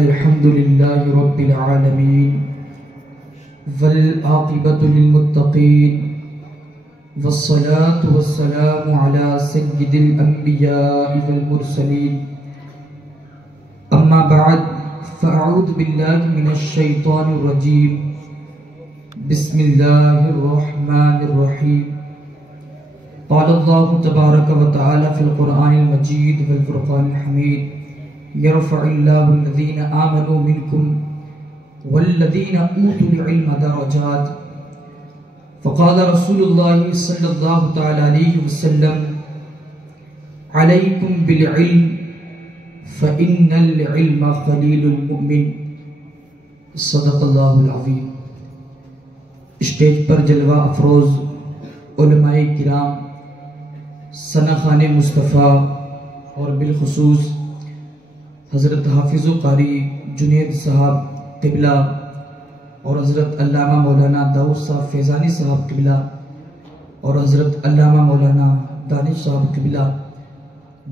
الحمد لله رب العالمين والعاقبة للمتقين والصلاة والسلام على سيد الأنبياء والمرسلين أما بعد فأعوذ بالله من الشيطان الرجيم بسم الله الرحمن الرحيم قال الله تبارك وتعالى في القرآن المجيد والفرقان الحميد يرفع الله الذين آمنوا منكم والذين أوتوا العلم درجات فقال رسول الله صلى الله تعالى عليه وسلم عليكم بالعلم فإن العلم خليل المؤمن صدق الله العظيم۔ اسٹیج پر جلوہ افروز علماء کرام، ثناخان مصطفیٰ اور بالخصوص حضرت حافظ و قاری جنید صاحب قبلہ اور حضرت علامہ مولانا داؤد صاحب فیضانی صاحب قبلہ اور حضرت علامہ مولانا دانش صاحب قبلہ،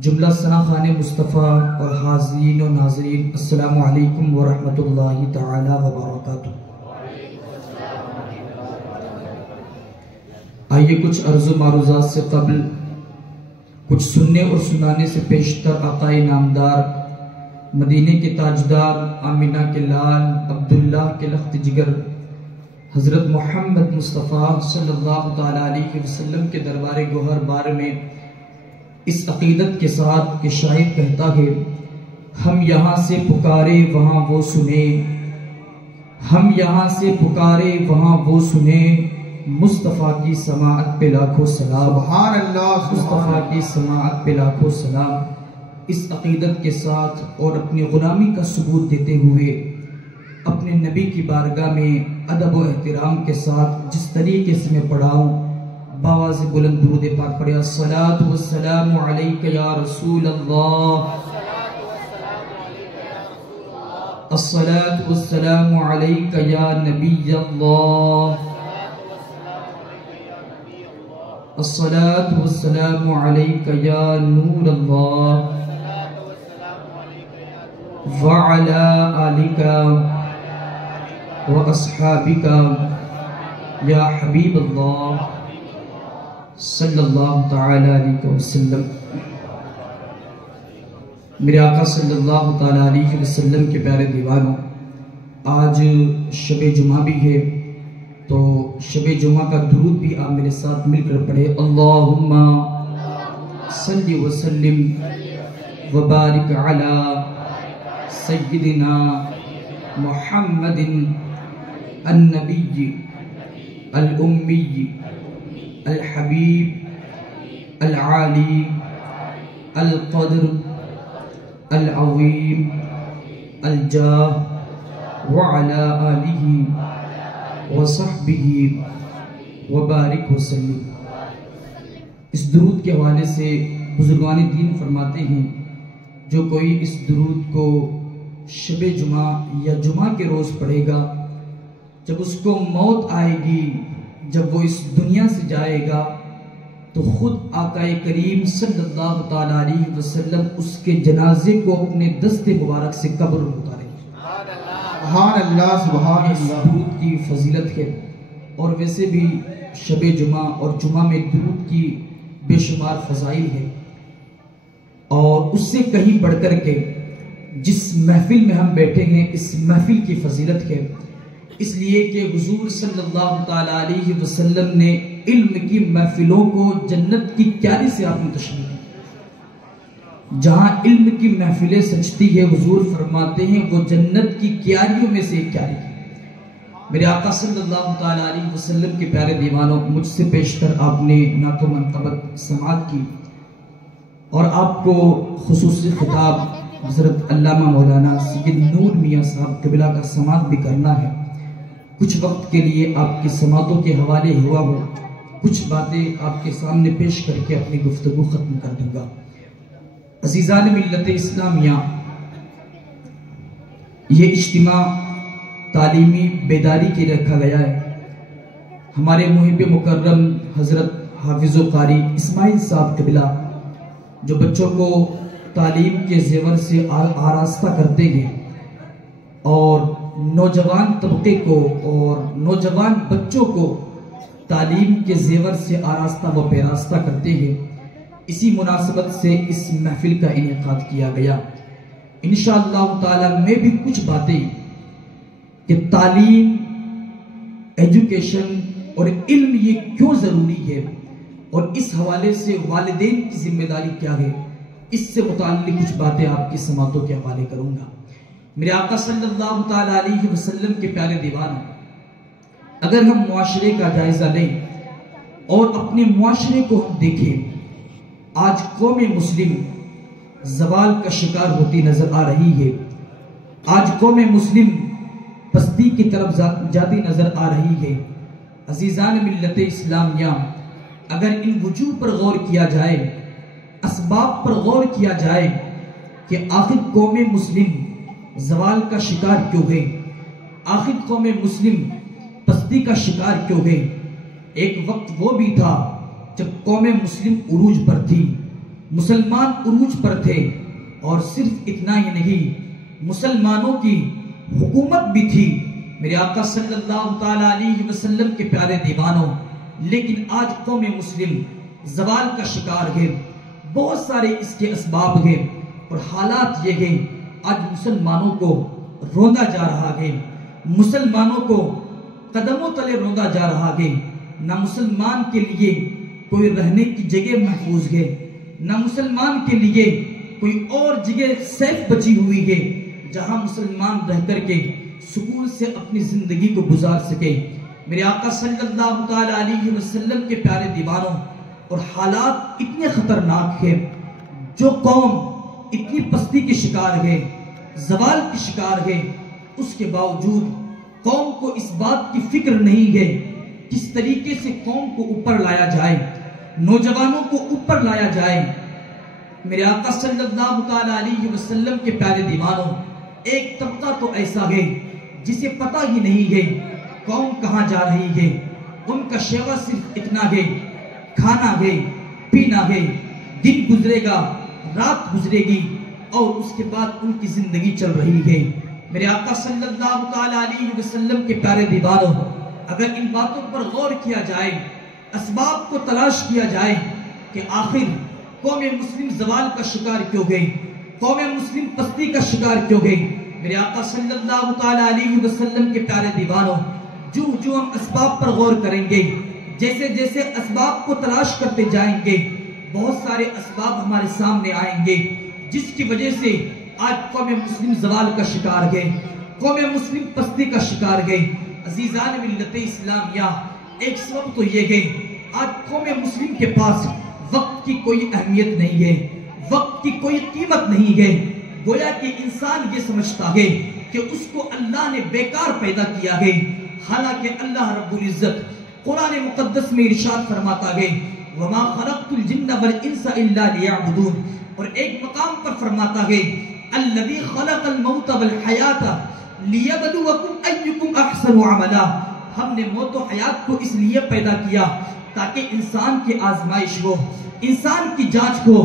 جملہ ثناخان مصطفیٰ اور حاضرین و ناظرین، السلام علیکم ورحمۃ اللہ تعالی وبرکاتہ۔ آئیے کچھ عرض و معروضات سے قبل کچھ سننے اور سنانے سے پیشتر آقا نامدار، مدینے کے تاجدار، آمینہ کے لال، عبداللہ کے لخت جگر، حضرت محمد مصطفیٰ صلی اللہ تعالیٰ علیہ وسلم کے دربار گوہر بار میں اس عقیدت کے ساتھ کہ شاعر کہتا ہے، ہم یہاں سے پکارے وہاں وہ سنے، ہم یہاں سے پکارے وہاں وہ سنے، مصطفیٰ کی سماعت پہ لاکھوں سلام، سبحان اللہ، مصطفیٰ کی سماعت پہ لاکھوں سلام۔ اس عقیدت کے ساتھ اور اپنی غلامی کا ثبوت دیتے ہوئے اپنے نبی کی بارگاہ میں ادب و احترام کے ساتھ جس طریقے سے میں پڑھاؤں، باواز بلند درود پاک پڑھے، الصلاۃ والسلام علیک یا رسول اللہ، الصلاۃ والسلام علیک یا نبی اللہ، الصلاۃ والسلام علیک یا نور اللہ، وعلى آلك وأصحابك يا حبيب الله صلی اللہ تعالی علیہ وسلم۔ میرے آقا صلی اللہ تعالی علیہ وسلم کے پیارے دیوانوں، آج شب جمعہ بھی ہے تو شب جمعہ کا درود بھی آپ میرے ساتھ مل کر پڑھے، اللہم صلی وسلم وبارک علی سیدنا محمد النبی الامی الحبیب العالی القدر العظیم الجاہ وعلی آلہ وصحبہ وبارک وسلم۔ اس درود کے حوالے سے بزرگان دین فرماتے ہیں، جو کوئی اس درود کو شب جمعہ یا جمعہ کے روز پڑھے گا، جب اس کو موت آئے گی، جب وہ اس دنیا سے جائے گا، تو خود آقا کریم صلی اللہ تعالیٰ علیہ وسلم اس کے جنازے کو اپنے دست مبارک سے قبر میں اتاریں گے۔ سبحان اللہ، سبحان اس اللہ۔ درود کی فضیلت ہے، اور ویسے بھی شب جمعہ اور جمعہ میں درود کی بے شمار فضائل ہے، اور اس سے کہیں بڑھ کر کے جس محفل میں ہم بیٹھے ہیں اس محفل کی فضیلت ہے، اس لیے کہ حضور صلی اللہ تعالیٰ علیہ وسلم نے علم کی محفلوں کو جنت کی کیاری سے آپ نے تشبیہ دی۔ جہاں علم کی محفلیں سجتی ہے، حضور فرماتے ہیں وہ جنت کی کیاریوں میں سے ایک کیاری ہے۔ میرے آقا صلی اللہ تعالیٰ علیہ وسلم کے پیارے دیوانوں، مجھ سے پیشتر آپ نے نعت و منقبت سماعت کی، اور آپ کو خصوصی خطاب حضرت علامہ مولانا سید نور میاں صاحب قبلہ کا سماعت بھی کرنا ہے۔ کچھ وقت کے لیے آپ کی سماعتوں کے حوالے ہوا ہو، کچھ باتیں آپ کے سامنے پیش کر کے اپنی گفتگو ختم کر دوں گا۔ عزیزان ملت اسلامیہ، یہ اجتماع تعلیمی بیداری کے لیے رکھا گیا ہے۔ ہمارے محب مکرم حضرت حافظ و قاری اسماعیل صاحب قبلہ جو بچوں کو تعلیم کے زیور سے آراستہ کرتے ہیں، اور نوجوان طبقے کو اور نوجوان بچوں کو تعلیم کے زیور سے آراستہ و پیراستہ کرتے ہیں، اسی مناسبت سے اس محفل کا انعقاد کیا گیا۔ انشاءاللہ تعالی میں بھی کچھ باتیں کہ تعلیم، ایجوکیشن اور علم یہ کیوں ضروری ہے اور اس حوالے سے والدین کی ذمہ داری کیا ہے، اس سے متعلق کچھ باتیں آپ کی سماعتوں کے حوالے کروں گا۔ میرے آقا صلی اللہ تعالی علیہ وسلم کے پیارے دیوان، اگر ہم معاشرے کا جائزہ لیں اور اپنے معاشرے کو ہم دیکھیں، آج قوم مسلم زوال کا شکار ہوتی نظر آ رہی ہے۔ آج قوم مسلم پستی کی طرف جاتی نظر آ رہی ہے۔ عزیزان ملت اسلامیہ، اگر ان وجوہ پر غور کیا جائے، اسباب پر غور کیا جائے کہ آخر قوم مسلم زوال کا شکار کیوں گئے، آخر قوم مسلم پستی کا شکار کیوں گئے، ایک وقت وہ بھی تھا جب قوم مسلم عروج پر تھی، مسلمان عروج پر تھے، اور صرف اتنا ہی نہیں، مسلمانوں کی حکومت بھی تھی میرے آقا صلی اللہ تعالی علیہ وسلم کے پیارے دیوانوں۔ لیکن آج قوم مسلم زوال کا شکار ہے۔ بہت سارے اس کے اسباب ہیں اور حالات یہ ہیں، آج مسلمانوں کو روندا جا رہا ہے، مسلمانوں کو قدموں تلے روندا جا رہا ہے۔ نہ مسلمان کے لیے کوئی رہنے کی جگہ محفوظ ہے، نہ مسلمان کے لیے کوئی اور جگہ سیف بچی ہوئی ہے جہاں مسلمان رہ کر کے سکون سے اپنی زندگی کو گزار سکے۔ میرے آقا صلی اللہ تعالی علیہ وسلم کے پیارے دیوانوں، اور حالات اتنے خطرناک ہیں، جو قوم اتنی پستی کی شکار ہے، زوال کی شکار ہے، اس کے باوجود قوم کو اس بات کی فکر نہیں ہے کس طریقے سے قوم کو اوپر لایا جائے، نوجوانوں کو اوپر لایا جائے۔ میرے آقا صلی اللہ تعالی علیہ وسلم کے پیارے دیوانوں، ایک طبقہ تو ایسا ہے جسے پتہ ہی نہیں ہے قوم کہاں جا رہی ہے، ان کا شیوا صرف اتنا ہے، کھانا ہے، پینا ہے، دن گزرے گا، رات گزرے گی، اور اس کے بعد ان کی زندگی چل رہی ہے۔ میرے آقا صلی اللہ تعالی علیہ وسلم کے پیارے دیوانوں، اگر ان باتوں پر غور کیا جائے، اسباب کو تلاش کیا جائے کہ آخر قوم مسلم زوال کا شکار کیوں گئی، قوم مسلم پستی کا شکار کیوں گئی، میرے آقا صلی اللہ تعالی علیہ وسلم کے پیارے دیوانوں، جو ہم اسباب پر غور کریں گے، جیسے جیسے اسباب کو تلاش کرتے جائیں گے، بہت سارے اسباب ہمارے سامنے آئیں گے جس کی وجہ سے آج قوم مسلم زوال کا شکار گئے، قوم مسلم پستی کا شکار گئے۔ عزیزان ملت اسلامیہ، ایک سبب تو یہ ہے، آج قوم مسلم کے پاس وقت کی کوئی اہمیت نہیں ہے، وقت کی کوئی قیمت نہیں ہے۔ گویا کہ انسان یہ سمجھتا ہے کہ اس کو اللہ نے بیکار پیدا کیا ہے، حالانکہ اللہ رب العزت قرآن مقدس میں ارشاد فرماتا ہے وَمَا خَلَقْتُ الْجِنَّ وَالْإِنسَ إِلَّا لِيَعْبُدُونَ، اور ایک مقام پر فرماتا ہے الَّذِي خَلَقَ الْمَوْتَ وَالْحَيَاةَ لِيَبْلُوَكُمْ أَيُّكُمْ أَحْسَنُ عَمَلًا، ہم نے موت و حیات کو اس لیے پیدا کیا تاکہ انسان کی آزمائش ہو، انسان کی جانچ ہو،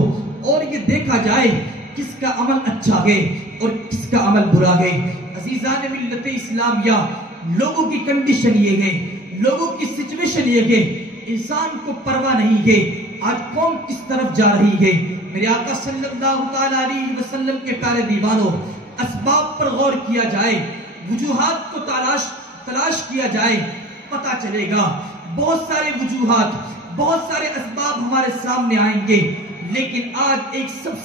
اور یہ دیکھا جائے کس کا عمل اچھا ہے اور کس کا عمل برا ہے۔ عزیزان ملت اسلامیہ، لوگوں کی کنڈیشن یہ ہے، لوگوں کی سچویشن یہ ہے، انسان کو پرواہ نہیں ہے آج قوم کس طرف جا رہی ہے۔ میرے آقا صلی اللہ تعالی علیہ وسلم کے پیارے دیوانوں، اسباب پر غور کیا جائے، وجوہات کو تلاش کیا جائے، پتہ چلے گا بہت سارے وجوہات، بہت سارے اسباب ہمارے سامنے آئیں گے، لیکن آج ایک سب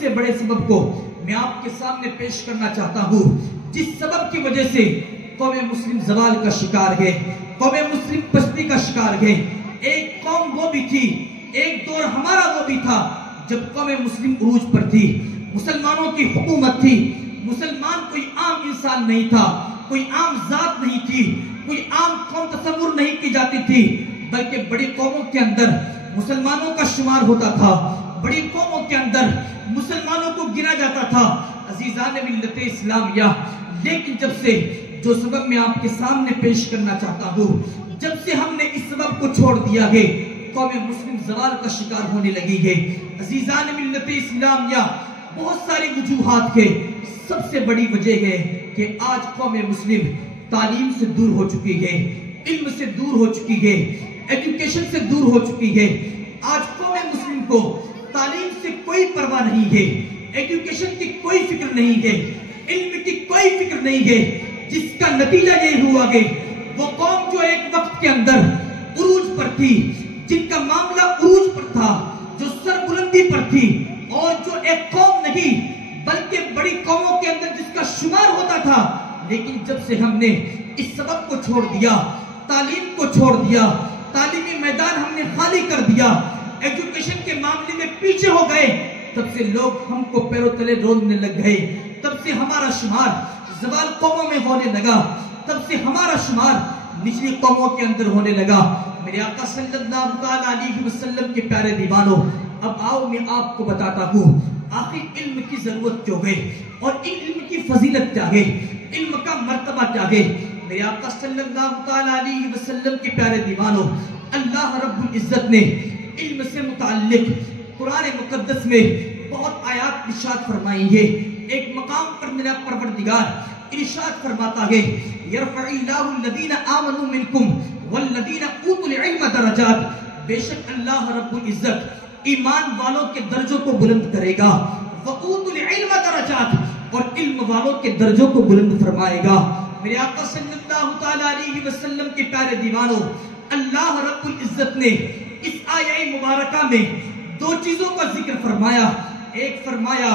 سے بڑے سبب کو میں آپ کے سامنے پیش کرنا چاہتا ہوں، جس سبب کی وجہ سے قوم مسلم زوال کا شکار ہے، قوم مسلم پستی کا شکار ہے۔ ایک قوم وہ بھی تھی، ایک دور ہمارا وہ بھی تھا جب قوم مسلم عروج پر تھی، مسلمانوں کی حکومت تھی، مسلمان کوئی عام انسان نہیں تھا، کوئی عام ذات نہیں تھی، کوئی عام قوم تصور نہیں کی جاتی تھی، بلکہ بڑی قوموں کے اندر مسلمانوں کا شمار ہوتا تھا، بڑی قوموں کے اندر مسلمانوں کو گنا جاتا تھا۔ عزیزان ملت اسلامیہ، لیکن جب سے جو سبب میں آپ کے سامنے پیش کرنا چاہتا ہوں، جب سے ہم نے اس سبب کو چھوڑ دیا ہے، قوم مسلم زوال کا شکار ہونے لگی ہے۔ عزیزان ملت اسلامیہ، بہت ساری وجوہات ہے. سب سے بڑی وجہ ہے کہ آج قوم مسلم تعلیم سے دور ہو چکی ہے, علم سے دور ہو چکی ہے, ایجوکیشن سے دور ہو چکی ہے. آج قوم مسلم کو تعلیم سے کوئی پرواہ نہیں ہے, ایجوکیشن کی کوئی فکر نہیں ہے, علم کی کوئی فکر نہیں ہے, جس کا نتیجہ یہ ہوا کہ وہ قوم جو ایک وقت کے اندر عروج پر تھی, جن کا معاملہ عروج پر تھا, جو سر بلندی پر تھی, اور جو ایک قوم نہیں بلکہ بڑی قوموں کے اندر جس کا شمار ہوتا تھا, لیکن جب سے ہم نے اس سبق کو چھوڑ دیا, تعلیم کو چھوڑ دیا, تعلیمی میدان ہم نے خالی کر دیا, ایجوکیشن کے معاملے میں پیچھے ہو گئے, تب سے لوگ ہم کو پیروں تلے روننے لگ گئے. تب سے ہمارا شمار زوال قوموں میں ہونے لگا, تب سے ہمارا شمار نچلی قوموں کے اندر ہونے لگا. میرے آقا صلی اللہ تعالیٰ علیہ وسلم کے پیارے دیوانوں, اب آؤ میں آپ کو بتاتا ہوں آخر علم کی ضرورت کیوں ہے اور علم کی فضیلت کیا ہے, علم کا مرتبہ کیا ہے. میرے آقا صلی اللہ تعالیٰ علیہ وسلم کے پیارے دیوانوں, اللہ رب العزت نے علم سے متعلق قرآن مقدس میں بہت آیات ارشاد فرمائی ہے. ایک مقام پر میرا پروردگار ارشاد فرماتا ہے, یرفع اللہ الذین آمنوا منکم والذین اوتوا العلم درجات, بے شک اللہ رب العزت ایمان والوں کے درجوں کو بلند کرے گا, وَأُوتُوا الْعِلْمَ دَرَجَاتٍ, اور علم والوں کے درجوں کو بلند فرمائے گا. میرے آقا صلی اللہ تعالیٰ علیہ وسلم کے پیارے دیوانوں, اللہ رب العزت نے اس آیہ مبارکہ میں دو چیزوں کا ذکر فرمایا. ایک فرمایا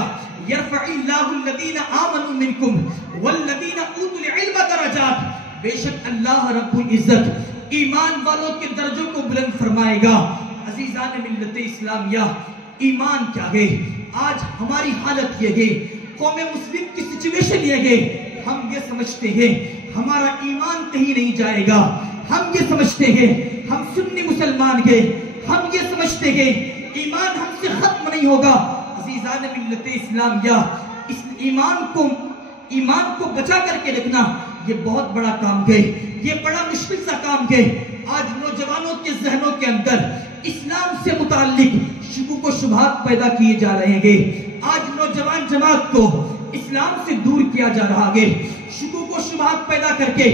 یرفع اللہ الذین آمنوا منکم والذین اوتوا العلم درجات, بے شک اللہ رب العزت ایمان والوں کے درجوں کو بلند فرمائے گا. عزیزان ملت اسلامیہ, ایمان کیا ہے؟ آج ہماری حالت یہ ہے, قوم مسلم کی سچویشن یہ ہے, ہم یہ سمجھتے ہیں ہمارا ایمان کہیں نہیں جائے گا, ہم یہ سمجھتے ہیں ہم سنی مسلمان ہیں, ہم یہ سمجھتے ہیں ایمان ہم سے ختم نہیں ہوگا. عزیزان ملت اسلامیہ, اس ایمان کو بچا کر کے رکھنا یہ بہت بڑا کام ہے, یہ بڑا مشکل سا کام ہے. آج نوجوانوں کے ذہنوں کے اندر اسلام سے متعلق شکوک و شبہات پیدا کیے جا رہے ہیں. آج نوجوان جماعت کو اسلام سے دور کیا جا رہا ہے, شکوک و شبہات پیدا کر کے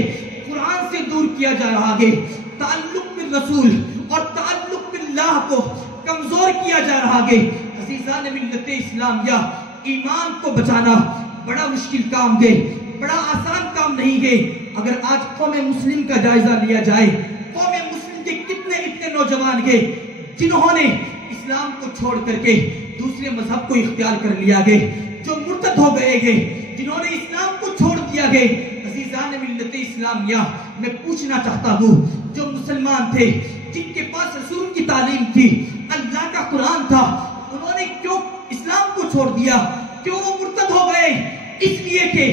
قرآن سے دور کیا جا رہا ہے, تعلق بالرسول اور تعلق باللہ کو کمزور کیا جا رہا ہے. عزیزان ملت اسلامیہ, ایمان کو بچانا بڑا مشکل کام ہے, بڑا آسان کام نہیں ہے. اگر آج قوم مسلم کا جائزہ لیا جائے, قوم مسلم کے کتنے اتنے نوجوان ہیں جنہوں نے اسلام کو چھوڑ کر کے دوسرے مذہب کو اختیار کر لیا گئے, جو مرتد ہو گئے گئے, جنہوں نے اسلام کو چھوڑ دیا گئے. عزیزان ملت اسلامیہ, میں پوچھنا چاہتا ہوں جو مسلمان تھے, جن کے پاس رسول کی تعلیم تھی, اللہ کا قرآن تھا, انہوں نے کیوں اسلام کو چھوڑ دیا؟ کیوں وہ مرتد ہو گئے؟ اس لیے کہ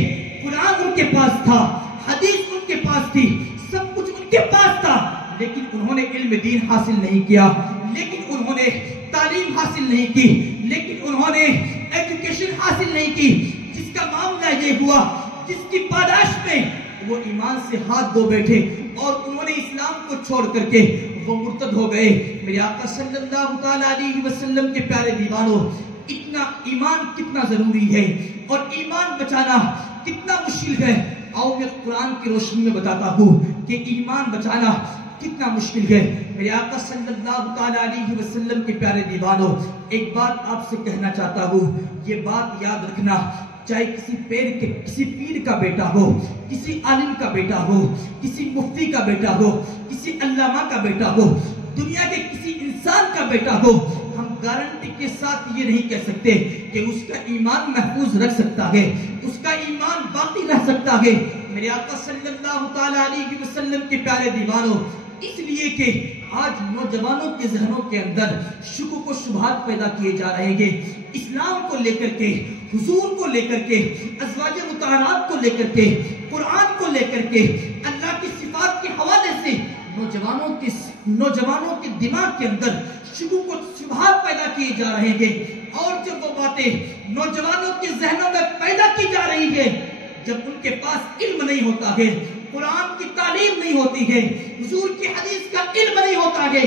قرآن ان کے پاس تھا, حدیث ان کے پاس تھی, سب کچھ ان کے پاس تھا, لیکن انہوں نے علم دین حاصل نہیں کیا, لیکن انہوں نے تعلیم حاصل نہیں کی, لیکن انہوں نے ایجوکیشن حاصل نہیں کی, جس کا معاملہ یہ ہوا جس کی پاداش میں وہ ایمان سے ہاتھ دھو بیٹھے اور انہوں نے اسلام کو چھوڑ کر کے وہ مرتد ہو گئے. میرے آقا صلی اللہ تعالیٰ علیہ وسلم کے پیارے دیوانوں, اتنا ایمان کتنا ضروری ہے اور ایمان بچانا کتنا مشکل ہے. آؤ میں قرآن کی روشنی میں بتاتا ہوں کہ ایمان بچانا کتنا مشکل ہے. میرے آقا صلی اللہ تعالیٰ علیہ وسلم کے پیارے دیوانوں, ایک بات آپ سے کہنا چاہتا ہوں, یہ بات یاد رکھنا, چاہے کسی پیر کا بیٹا ہو, کسی عالم کا بیٹا ہو, کسی مفتی کا بیٹا ہو, کسی علامہ کا بیٹا ہو, دنیا کے کسی انسان کا بیٹا ہو, ہم گارنٹی کے ساتھ یہ نہیں کہہ سکتے کہ اس کا ایمان محفوظ رکھ سکتا ہے, اس کا ایمان باقی رہ سکتا ہے. میرے آقا صلی اللہ تعالیٰ علیہ وسلم کے پیارے دیوانوں, اس لیے کہ آج نوجوانوں کے ذہنوں کے اندر شکوک و شبہات پیدا کیے جا رہے ہیں, اسلام کو لے کر کے, حضور کو لے کر کے, ازواج مطہرات کو لے کر کے, قرآن کو لے کر کے, اللہ کی صفات کے حوالے سے نوجوانوں کے دماغ کے اندر شکوک و شبہات پیدا کیے جا رہے ہیں. اور جب وہ باتیں نوجوانوں کے ذہنوں میں پیدا کی جا رہی ہے, جب ان کے پاس علم نہیں ہوتا ہے, قرآن کی تعلیم نہیں ہوتی ہے, حضور کی حدیث کا علم نہیں ہوتا ہے,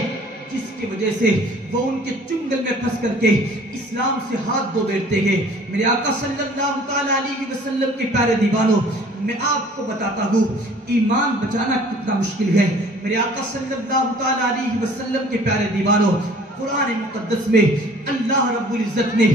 جس کی وجہ سے وہ ان کے چنگل میں پھنس کر کے اسلام سے ہاتھ دھو بیٹھتے ہیں۔ میرے آقا صلی اللہ تعالیٰ علیہ وسلم کے پیارے دیوانوں، میں آپ کو بتاتا ہوں ایمان بچانا کتنا مشکل ہے۔ میرے آقا صلی اللہ تعالیٰ علیہ وسلم کے پیارے دیوانوں، قرآن مقدس میں اللہ رب العزت نے،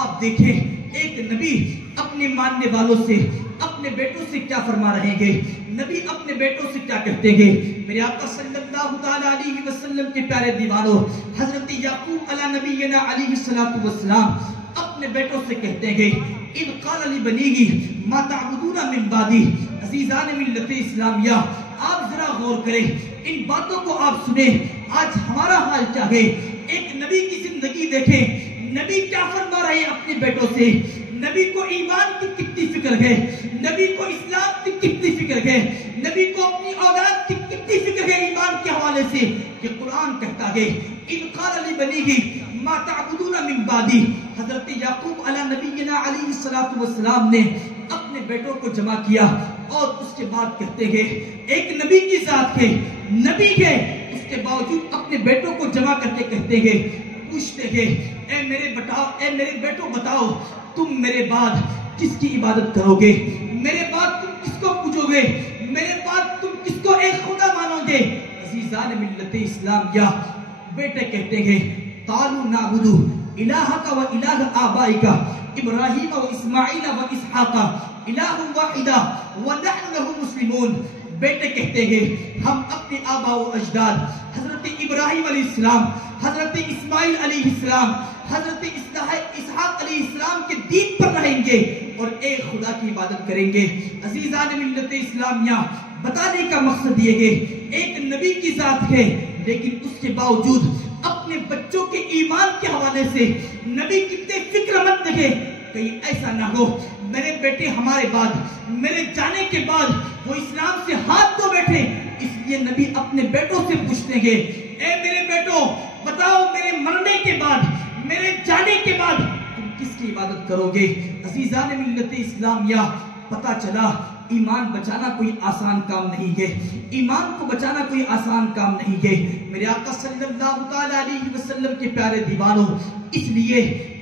آپ دیکھیں ایک نبی اپنے ماننے والوں سے، اپنے بیٹوں سے کیا فرما رہے گے، نبی اپنے بیٹوں سے کیا کہتے ہیں۔ میرے آقا صلی اللہ تعالیٰ علیہ وسلم کے پیارے دیوانوں، حضرت یعقوب علی نبینا علیہ السلام اپنے بیٹوں سے کہتے ہیں اذ قال لبنیہ ما تعبدون من بعدی۔ عزیزان ملت اسلامیہ، آپ ذرا غور کریں، ان باتوں کو آپ سنیں۔ آج ہمارا حال کیا ہے؟ ایک نبی کی زندگی دیکھیں، نبی کیا فرما رہے ہیں اپنے بیٹوں سے۔ نبی کو ایمان کی کتنی فکر ہے، نبی کو اسلام کی کتنی فکر ہے، نبی کو اپنی اولاد کی کتنی فکر ہے ایمان کے حوالے سے، کہ قرآن کہتا ہے اذ قال لبنیہ ما تعبدون من بعدی۔ حضرت یعقوب علی نبینا علیہ السلام نے اپنے بیٹوں کو جمع کیا اور اس کے بعد کہتے ہیں ایک نبی کی ذات ہے، نبی ہے، اس کے باوجود اپنے بیٹوں کو جمع کر کے کہتے ہیں، پوچھتے ہیں اے میرے بیٹوں بتاؤ تم میرے بعد کس کی عبادت کرو گے، میرے بعد تم کس کو پوجو گے، میرے بعد تم کس کو ایک خدا مانو گے۔ عزیزان ملت اسلامیہ، بیٹے کہتے ہیں قالوا نعبد الہک و الہ آبائک ابراہیم و اسماعیل و اسحاق الہ واحدہ ونحن لہ مسلمون۔ بیٹے کہتے ہیں ہم اپنے آباء و اجداد حضرت ابراہیم علیہ السلام، حضرت اسماعیل علیہ السلام، حضرت اسحاق علیہ السلام کے دین پر رہیں گے اور ایک خدا کی عبادت کریں گے۔ عزیزان ملت اسلامیہ، بتانے کا مقصد یہ ہے ایک نبی کی ذات ہے، لیکن اس کے باوجود اپنے بچوں کے ایمان کے حوالے سے نبی کتنے فکر مند ہے، کہیں ایسا نہ ہو میرے بیٹے ہمارے بعد، میرے جانے کے بعد وہ اسلام سے ہاتھ دھو بیٹھے۔ اس لیے نبی اپنے بیٹوں سے پوچھتے ہیں اے میرے بیٹوں بتاؤ میرے مرنے کے بعد، میرے جانے کے بعد تم کس کی عبادت کرو گے۔ عزیزان ملت اسلامیہ، پتہ چلا ایمان بچانا کوئی آسان کام نہیں ہے، ایمان کو بچانا کوئی آسان کام نہیں ہے۔ میرے آقا صلی اللہ تعالیٰ علیہ وسلم کے پیارے دیوانوں، اس لیے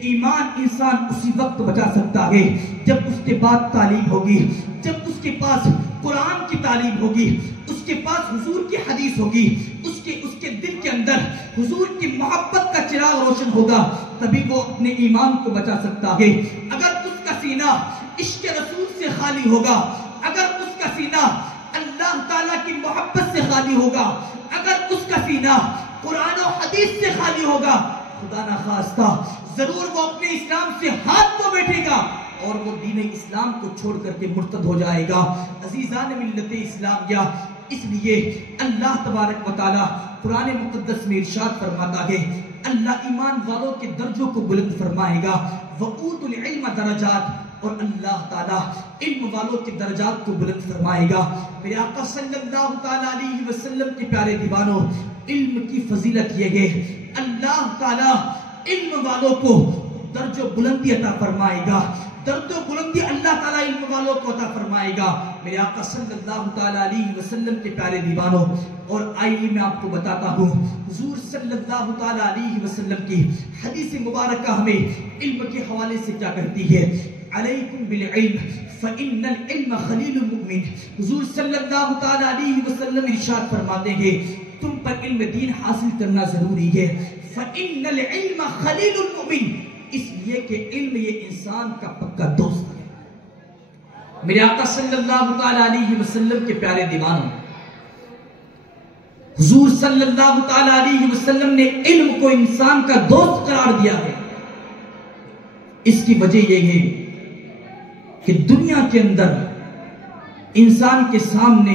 ایمان انسان اسی وقت بچا سکتا ہے جب اس کے بعد تعلیم ہوگی، جب اس کے پاس قرآن کی تعلیم ہوگی، اس کے پاس حضور کی حدیث ہوگی، اس کے دل کے اندر حضور کی محبت کا چراغ روشن ہوگا، تبھی وہ اپنے ایمان کو بچا سکتا ہے۔ اگر اس کا سینہ عشق رسول سے خالی ہوگا، اگر اس کا سینہ اللہ تعالیٰ کی محبت سے خالی ہوگا، اگر اس کا سینہ قرآن و حدیث سے خالی ہوگا، خدا نہ خواستہ ضرور وہ اپنے اسلام سے ہاتھ دھو بیٹھے گا اور وہ دین اسلام کو چھوڑ کر کے مرتد ہو جائے گا۔ عزیزان ملت اسلامیہ، اس لیے اللہ تبارک و تعالیٰ قرآن مقدس میں ارشاد فرماتا ہے اللہ ایمان والوں کے درجوں کو بلند فرمائے گا، وَأُوتُوا الْعِلْمَ درجات، اور اللہ تعالیٰ علم والوں کے درجات کو بلند فرمائے گا۔ میرے آقا صلی اللہ تعالیٰ علیہ وسلم کے پیارے دیوانوں، علم کی فضیلت یہ ہے اللہ تعالیٰ علم والوں کو درج و بلندی عطا فرمائے گا، درد و بلندی اللہ تعالیٰ علم والوں کو عطا فرمائے گا۔ میرے آقا صلی اللہ تعالیٰ علیہ وسلم کے پیارے دیوانوں، اور آئیے میں آپ کو بتاتا ہوں حضور صلی اللہ تعالیٰ علیہ وسلم کی حدیث مبارکہ ہمیں علم کے حوالے سے کیا کہتی ہے، علیکم بالعلم فإن العلم خلیل المؤمن۔ حضور صلی اللہ تعالیٰ علیہ وسلم ارشاد فرماتے ہیں تم پر علم دین حاصل کرنا ضروری ہے، فإن العلم خلیل المؤمن، اس لیے کہ علم یہ انسان کا پکا دوست ہے۔ میرے آقا صلی اللہ تعالیٰ علیہ وسلم کے پیارے دیوانوں، حضور صلی اللہ تعالیٰ علیہ وسلم نے علم کو انسان کا دوست قرار دیا ہے۔ اس کی وجہ یہ ہے کہ دنیا کے اندر انسان کے سامنے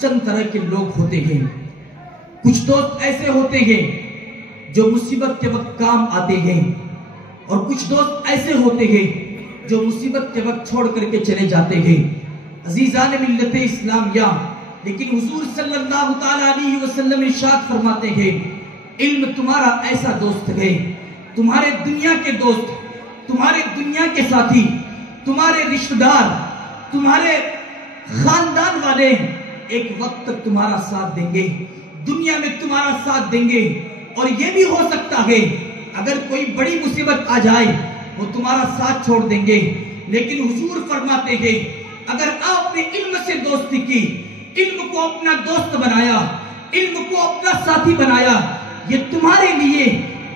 چند طرح کے لوگ ہوتے ہیں۔ کچھ دوست ایسے ہوتے ہیں جو مصیبت کے وقت کام آتے ہیں، اور کچھ دوست ایسے ہوتے ہیں جو مصیبت کے وقت چھوڑ کر کے چلے جاتے ہیں۔ عزیزان ملت اسلامیہ، لیکن حضور صلی اللہ تعالیٰ علیہ وسلم ارشاد فرماتے ہیں علم تمہارا ایسا دوست ہے، تمہارے دنیا کے دوست، تمہارے دنیا کے ساتھی، تمہارے رشتہ دار، تمہارے خاندان والے ایک وقت تک تمہارا ساتھ دیں گے، دنیا میں تمہارا ساتھ دیں گے، اور یہ بھی ہو سکتا ہے اگر کوئی بڑی مصیبت آ جائے وہ تمہارا ساتھ چھوڑ دیں گے، لیکن حضور فرماتے ہیں اگر آپ نے علم سے دوستی کی، علم کو اپنا دوست بنایا، علم کو اپنا ساتھی بنایا، یہ تمہارے لیے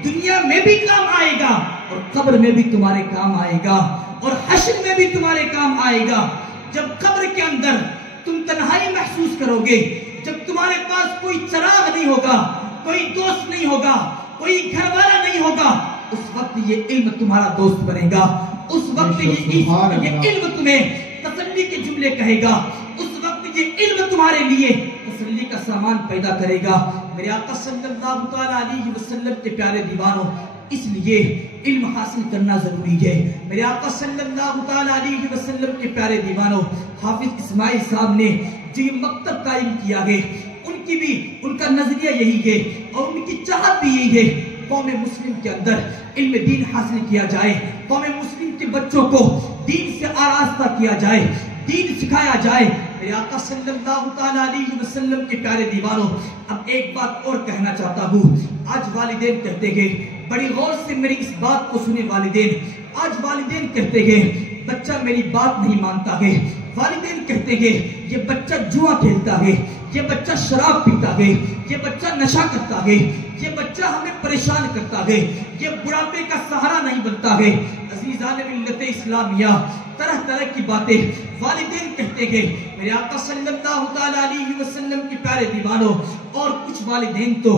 دنیا میں بھی کام آئے گا اور قبر میں بھی تمہارے کام آئے گا اور حشر میں بھی تمہارے کام آئے گا۔ جب قبر کے اندر تم تنہائی محسوس کرو گے، جب تمہارے پاس کوئی چراغ نہیں ہوگا، کوئی دوست نہیں ہوگا، کوئی گھر والا نہیں ہوگا، اس وقت یہ علم تمہارا دوست بنے گا، اس وقت یہ علم تمہیں تسلی کے جملے کہے گا، اس وقت یہ علم تمہارے لیے تسلی کا سامان پیدا کرے گا۔ میرے آقا صلی اللہ تعالیٰ علیہ وسلم کے پیارے دیوانوں، اس لیے علم حاصل کرنا ضروری ہے۔ میرے آقا صلی اللہ تعالیٰ علیہ وسلم کے پیارے دیوانوں، حافظ اسماعیل صاحب نے جو یہ مکتب قائم کیا ہے، ان کا نظریہ یہی ہے اور ان کی چاہت بھی یہی ہے، قوم مسلم کے اندر علم دین حاصل کیا جائے، قوم مسلم کے بچوں کو دین سے آراستہ کیا جائے، دین سکھایا جائے۔ میرے آقا صلی اللہ تعالیٰ علیہ وسلم کے پیارے دیوانوں، اب ایک بات اور کہنا چاہتا ہوں۔ آج والدین کہتے ہیں، بڑی غور سے میری اس بات کو سنے والدین، آج والدین کہتے ہیں بچہ میری بات نہیں مانتا ہے، والدین کہتے ہیں یہ بچہ جوا کھیلتا ہے، یہ بچہ شراب پیتا ہے، یہ بچہ نشہ کرتا ہے، یہ بچہ ہمیں پریشان کرتا ہے، یہ بڑھاپے کا سہارا نہیں بنتا ہے۔ عزیزان ملت اسلامیہ، طرح طرح کی باتیں والدین کہتے ہیں۔ میرے آقا صلی اللہ تعالیٰ علیہ وسلم کے پیارے دیوانوں، اور کچھ والدین تو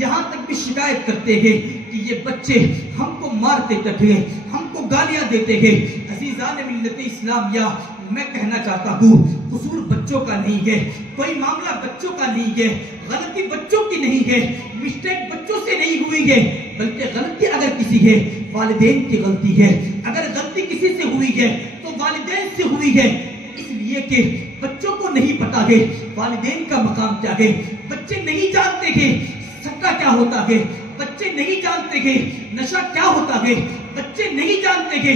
یہاں تک بھی شکایت کرتے ہیں کہ یہ بچے ہم کو مارتے تک ہیں، ہم کو گالیاں دیتے ہیں۔ عزیزان ملت اسلامیہ، میں کہنا چاہتا ہوں قصور بچوں کا نہیں ہے، کوئی معاملہ بچوں کا نہیں ہے، غلطی بچوں کی نہیں ہے، مسٹیک بچوں سے نہیں ہوئی ہے، بلکہ غلطی اگر کسی ہے والدین کی غلطی ہے، اگر غلطی کسی سے ہوئی ہے تو والدین سے ہوئی ہے۔ اس لیے کہ بچوں کو نہیں پتا ہے والدین کا مقام کیا ہے، بچے نہیں جانتے کہ سکہ کیا ہوتا ہے، بچے نہیں جانتے کہ نشہ کیا ہوتا ہے، بچے نہیں جانتے کہ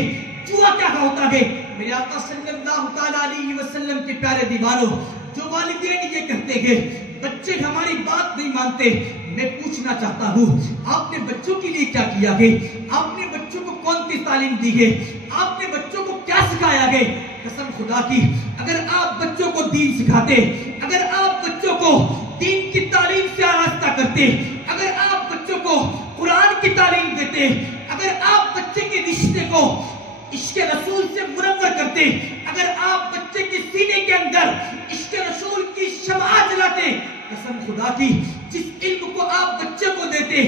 جوا کیا ہوتا ہے۔ میرے آقا صلی اللہ تعالیٰ علیہ وسلم کے پیارے دیوانوں، جو والدین یہ کہتے ہیں بچے ہماری بات نہیں مانتے، میں پوچھنا چاہتا ہوں آپ نے بچوں کے لیے کیا کیا ہے؟ آپ نے بچوں کو کون سی تعلیم دی ہے؟ آپ نے بچوں کو کیا سکھایا ہے؟ قسم خدا کی، اگر آپ بچوں کو دین سکھاتے، اگر آپ بچوں کو دین کی تعلیم سے آراستہ کرتے، اگر آپ بچوں کو قرآن کی تعلیم دیتے، اگر آپ بچے کے رشتے کو عشق رسول سے منور کرتے، اگر آپ بچے کے سینے کے اندر عشق رسول کی شمع جلاتے، قسم خدا کی، جس علم کو آپ بچے کو دیتے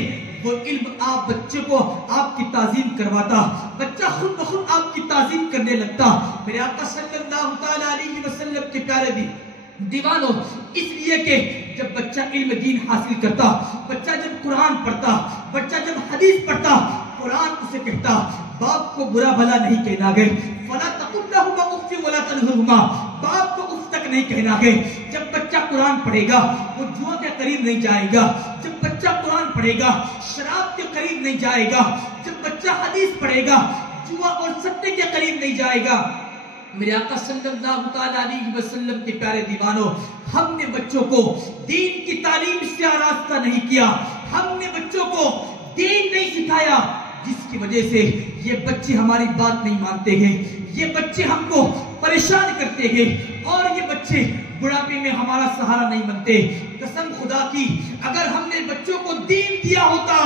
وہ علم آپ بچے کو آپ کی تعظیم کرواتا، بچہ خود بخود آپ کی تعظیم کرنے لگتا۔ میرے آقا صلی اللہ تعالیٰ علیہ وسلم کے پیارے دیوانوں، اس لیے کہ جب بچہ علم دین حاصل کرتا، بچہ جب قرآن پڑھتا، بچہ جب حدیث پڑھتا، قرآن اسے کہتا باپ کو برا بھلا نہیں کہنا گے، فَلَا تَقُلْ لَهُمَا أُفٍّ وَلَا تَنْهَرْهُمَا، باپ کو اف تک نہیں کہنا گے۔ جب بچہ قرآن پڑھے گا وہ جوا کے قریب نہیں جائے گا، جب بچہ قرآن پڑھے گا شراب کے قریب نہیں جائے گا، جب بچہ حدیث پڑھے گا جوا اور سٹے کے قریب نہیں جائے گا۔ میرے آقا صلی اللہ تعالیٰ علیہ وسلم کے پیارے دیوانوں، ہم نے بچوں کو دین کی تعلیم سے آراستہ نہیں کیا، ہم نے بچوں کو دین نہیں سکھایا، جس کی وجہ سے یہ بچے ہماری بات نہیں مانتے ہیں، یہ بچے ہم کو پریشان کرتے ہیں اور یہ بچے بڑھاپے میں ہمارا سہارا نہیں بنتے۔ قسم خدا کی، اگر ہم نے بچوں کو دین دیا ہوتا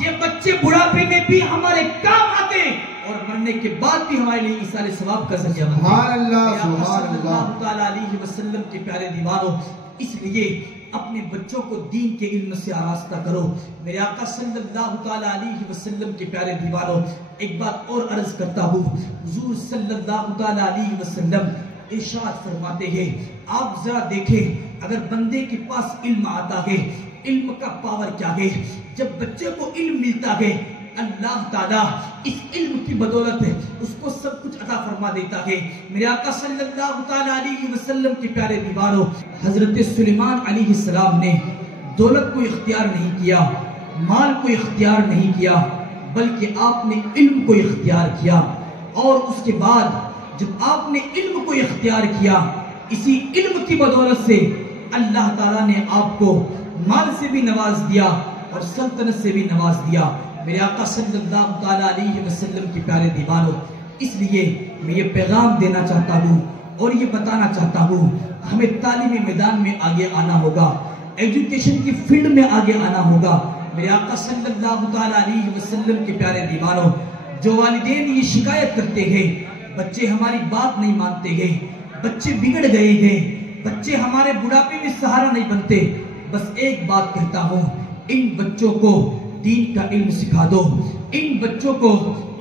یہ بچے بڑھاپے میں بھی ہمارے کام آتے اور مرنے کے بعد بھی ہمارے لیے ایصال ثواب کا ذریعہ بنتے۔ سبحان اللہ، سبحان اللہ اللہ تعالیٰ علیہ وسلم کے پیارے دیوانوں، اس لیے اپنے بچوں کو دین کے علم سے آراستہ کرو۔ میرے آقا صلی اللہ تعالیٰ علیہ وسلم کے پیارے دیوانوں، ایک بات اور عرض کرتا ہوں، حضور صلی اللہ تعالیٰ علیہ وسلم ارشاد فرماتے ہیں، آپ ذرا دیکھیں اگر بندے کے پاس علم آتا ہے، علم کا پاور کیا ہے۔ جب بچے کو علم ملتا ہے اللہ تعالیٰ اس علم کی بدولت اس کو سب کچھ عطا فرما دیتا ہے۔ میرے آقا صلی اللہ تعالیٰ علیہ وسلم کے پیارے دیوانوں، حضرت سلیمان علیہ السلام نے دولت کو اختیار نہیں کیا، مال کو اختیار نہیں کیا، بلکہ آپ نے علم کو اختیار کیا، اور اس کے بعد جب آپ نے علم کو اختیار کیا، اسی علم کی بدولت سے اللہ تعالیٰ نے آپ کو مال سے بھی نواز دیا، اور سلطنت سے بھی نواز دیا میرے آقا صلی اللہ تعالیٰ علیہ وسلم کی پیارے دیوانوں. اس لیے میں یہ پیغام دینا چاہتا ہوں اور یہ بتانا چاہتا ہوں ہمیں تعلیمی میدان میں آگے آنا ہوگا, ایجوکیشن کی فیلڈ میں آگے آنا ہوگا. میرے آقا صلی اللہ تعالیٰ علیہ وسلم کے پیارے دیوانوں, جو والدین یہ شکایت کرتے ہیں بچے ہماری بات نہیں مانتے ہیں, بچے بگڑ گئے ہیں, بچے ہمارے بڑھاپے میں سہارا نہیں بنتے, بس ایک بات کہتا ہوں, ان بچوں کو دین کا علم سکھا دو, ان بچوں کو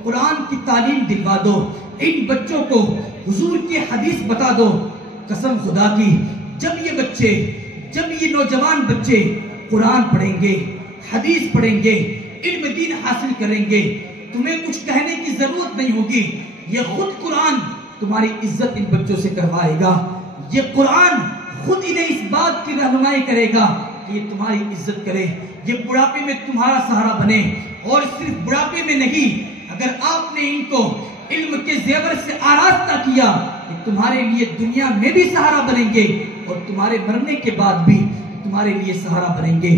قرآن کی تعلیم دلوا دو, ان بچوں کو حضور کی حدیث بتا دو. قسم خدا کی جب یہ نوجوان بچے قرآن پڑھیں گے, حدیث پڑھیں گے, علم دین حاصل کریں گے, تمہیں کچھ کہنے کی ضرورت نہیں ہوگی. یہ خود قرآن تمہاری عزت ان بچوں سے کروائے گا. یہ قرآن خود انہیں اس بات کی رہنمائی کرے گا کہ یہ تمہاری عزت کرے, یہ بڑھاپے میں تمہارا سہارا بنے. اور صرف بڑھاپے میں نہیں, اگر آپ نے ان کو علم کے زیور سے آراستہ کیا کہ تمہارے لیے دنیا میں بھی سہارا بنیں گے اور تمہارے مرنے کے بعد بھی تمہارے لیے سہارا بنیں گے.